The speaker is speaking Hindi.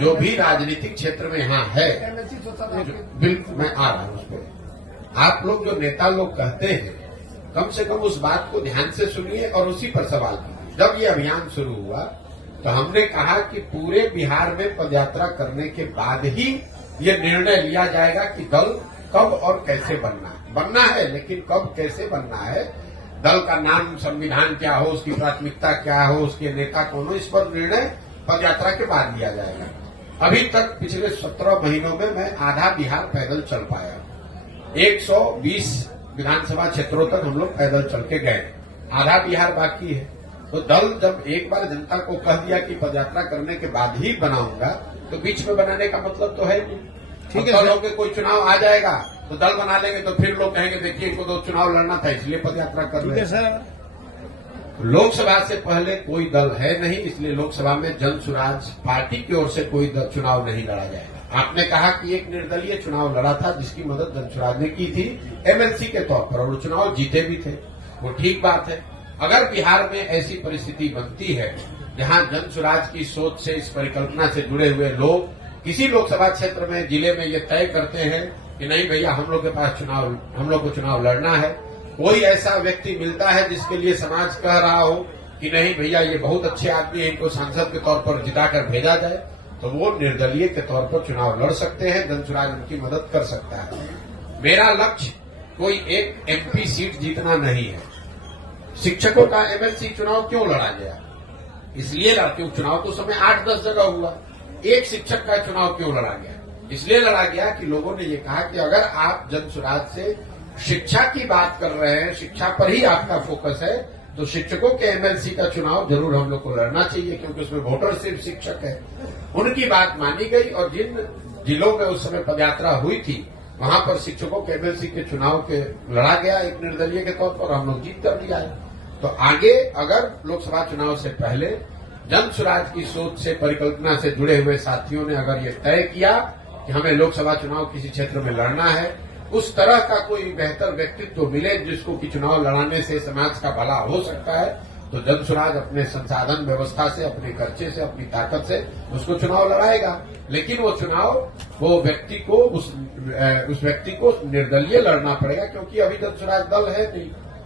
जो भी राजनीतिक क्षेत्र में यहाँ है, बिल्कुल मैं आ रहा हूँ उस पर। आप लोग जो नेता लोग कहते हैं, कम से कम उस बात को ध्यान से सुनिए और उसी पर सवाल कीजिए। जब ये अभियान शुरू हुआ तो हमने कहा कि पूरे बिहार में पदयात्रा करने के बाद ही ये निर्णय लिया जाएगा कि दल कब और कैसे बनना है, लेकिन कब कैसे बनना है, दल का नाम, संविधान क्या हो, उसकी प्राथमिकता क्या हो, उसके नेता कौन हो, इस पर निर्णय पदयात्रा के बाद लिया जाएगा। अभी तक पिछले 17 महीनों में मैं आधा बिहार पैदल चल पाया। 120 विधानसभा क्षेत्रों तक हम लोग पैदल चल के गए, आधा बिहार बाकी है। तो दल जब एक बार जनता को कह दिया कि पदयात्रा करने के बाद ही बनाऊंगा, तो बीच में बनाने का मतलब तो है नहीं। ठीक है, लोग के कोई चुनाव आ जाएगा तो दल बना लेंगे, तो फिर लोग कहेंगे देखिए इनको तो चुनाव लड़ना था इसलिए पदयात्रा कर रहे हैं। लोकसभा से पहले कोई दल है नहीं, इसलिए लोकसभा में जन सुराज पार्टी की ओर से कोई चुनाव नहीं लड़ा जाएगा। आपने कहा कि एक निर्दलीय चुनाव लड़ा था जिसकी मदद जन सुराज ने की थी एमएलसी के तौर पर, और वो चुनाव जीते भी थे, वो ठीक बात है। अगर बिहार में ऐसी परिस्थिति बनती है जहां जन सुराज की सोच से, इस परिकल्पना से जुड़े हुए लोग किसी लोकसभा क्षेत्र में, जिले में ये तय करते हैं कि नहीं भैया हम लोग के पास हम लोग को चुनाव लड़ना है, कोई ऐसा व्यक्ति मिलता है जिसके लिए समाज कह रहा हो कि नहीं भैया ये बहुत अच्छे आदमी है, इनको सांसद के तौर पर जिताकर भेजा जाए, तो वो निर्दलीय के तौर पर चुनाव लड़ सकते हैं, जन सुराज उनकी मदद कर सकता है। मेरा लक्ष्य कोई एक एमपी सीट जीतना नहीं है। शिक्षकों का एमएलसी चुनाव क्यों लड़ा गया? इसलिए लड़ा क्योंकि चुनाव तो समय 8-10 जगह हुआ, एक शिक्षक का चुनाव क्यों लड़ा गया? इसलिए लड़ा गया कि लोगों ने ये कहा कि अगर आप जन सुराज से शिक्षा की बात कर रहे हैं, शिक्षा पर ही आपका फोकस है, तो शिक्षकों के एमएलसी का चुनाव जरूर हम लोग को लड़ना चाहिए, क्योंकि उसमें वोटर सिर्फ शिक्षक है। उनकी बात मानी गई और जिन जिलों में उस समय पदयात्रा हुई थी वहां पर शिक्षकों के एमएलसी के चुनाव के लड़ा गया एक निर्दलीय के तौर पर, हम लोग जीत कर लिया है। तो आगे अगर लोकसभा चुनाव से पहले जन सुराज की सोच से, परिकल्पना से जुड़े हुए साथियों ने अगर ये तय किया कि हमें लोकसभा चुनाव किसी क्षेत्र में लड़ना है, उस तरह का कोई बेहतर व्यक्तित्व मिले जिसको कि चुनाव लड़ाने से समाज का भला हो सकता है, तो जन सुराज अपने संसाधन व्यवस्था से, अपने खर्चे से, अपनी ताकत से उसको चुनाव लड़ाएगा। लेकिन वो चुनाव वो व्यक्ति को उस व्यक्ति को निर्दलीय लड़ना पड़ेगा, क्योंकि अभी जन सुराज दल है नहीं।